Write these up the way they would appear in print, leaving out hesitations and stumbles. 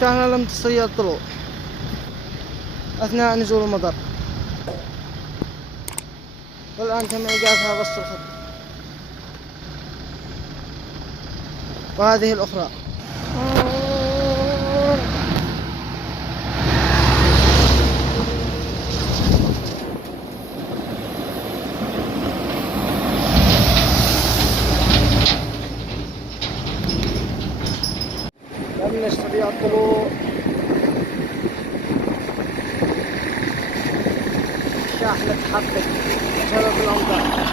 الشاحنة لم تستطيع الطلوع أثناء نزول المطر، والآن تم إيقافها وسط الخط. وهذه الأخرى. لم نستطيع الطلوع، الشاحنة تحطت بسبب الأمطار.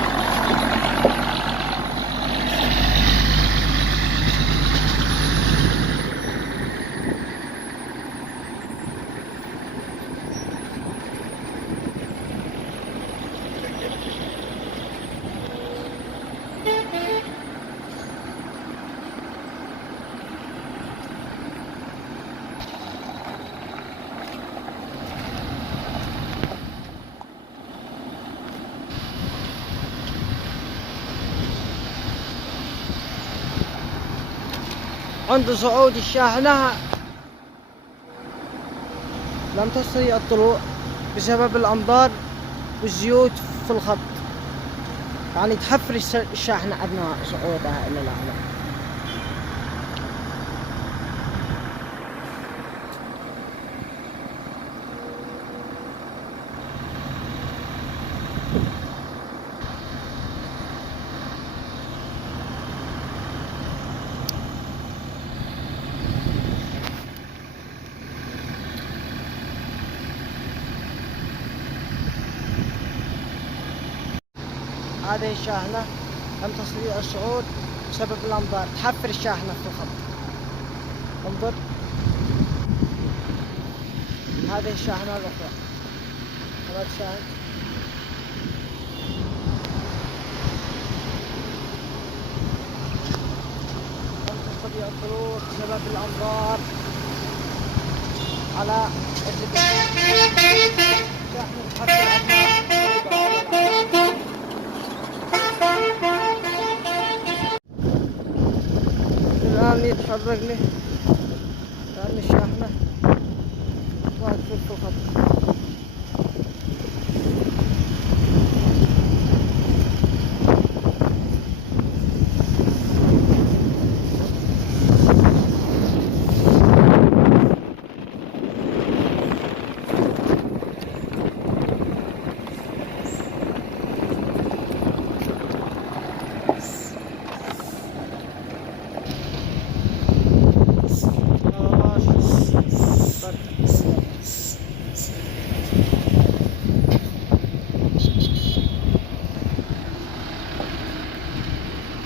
عند صعود الشاحنة لم تستطيع الطلوع بسبب الأمطار والزيوت في الخط، يعني تحفر الشاحنة أثناء صعودها إلى الأعلى. هذه الشاحنة لم تستطيع الصعود بسبب الأمطار، تحفر الشاحنة في الخط. انظر، هذه الشاحنة الأخرى كما تشاهد. لم تستطيع الطلوع بسبب الأمطار على الجبل. شاحنة تحفر الآن يتحركني لأن الشاحنة واقفة في الخط.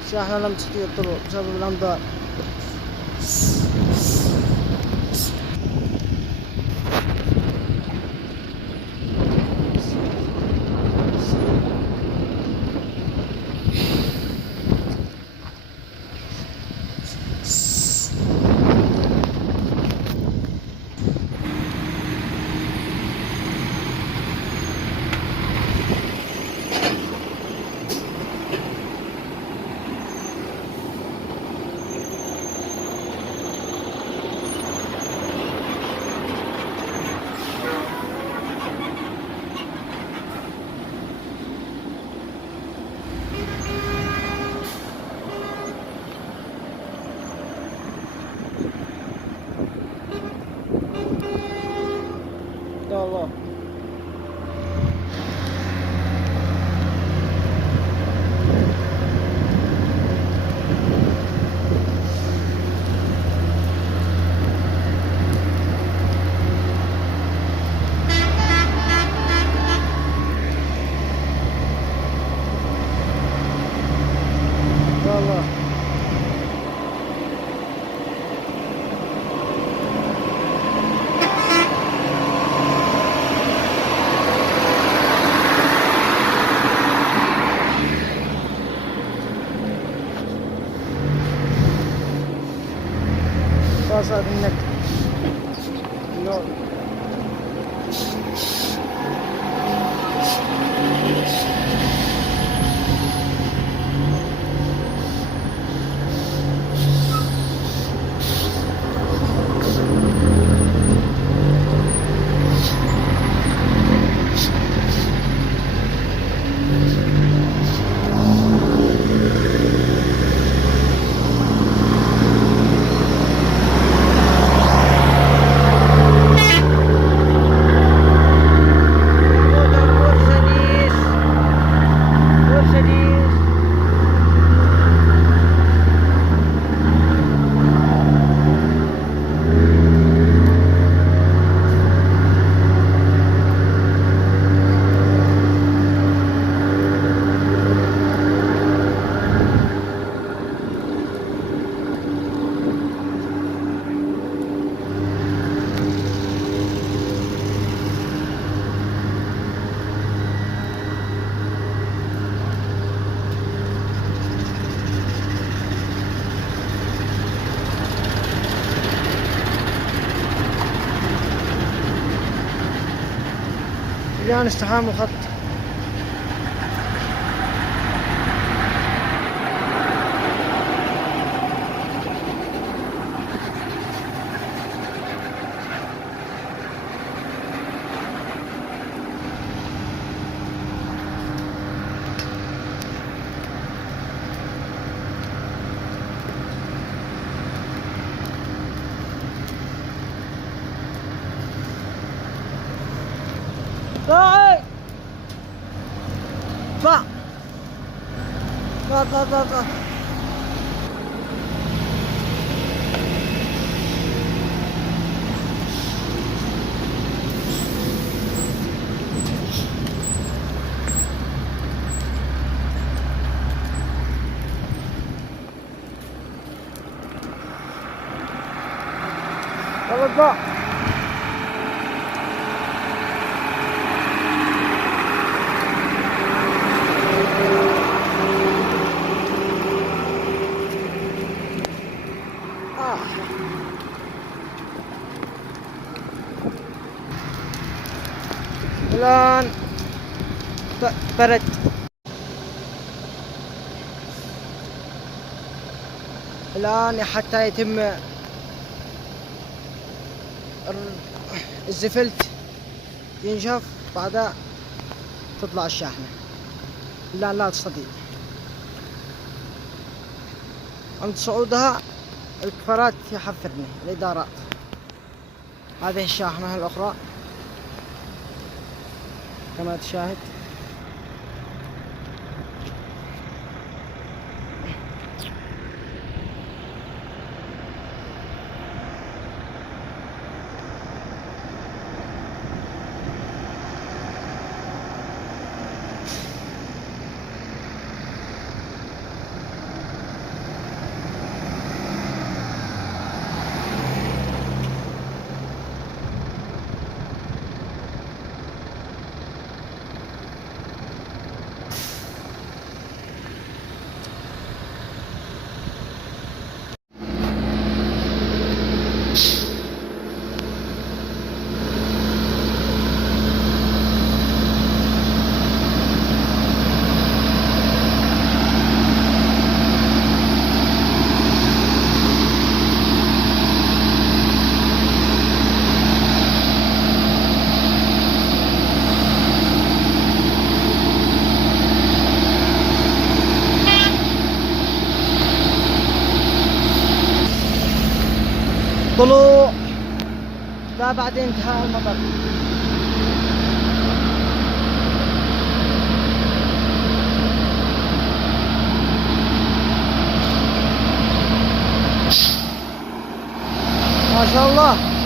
الشاحنة لم تستطيع الطلوع بسبب الأمطار. يا الله. يا الله. فاصل النت. نور. مليان ازدحام الخط. راعي اطلع اطلع اطلع اطلع. يلا اطلع. الآن برد. الآن حتى يتم الزفلت ينشف، بعدها تطلع الشاحنة. الآن لا تستطيع عند صعودها الكفرات يحفرني الإدارات. هذه الشاحنة الأخرى كما تشاهد. طلوع ده بعد انتهاء المطر. ما شاء الله.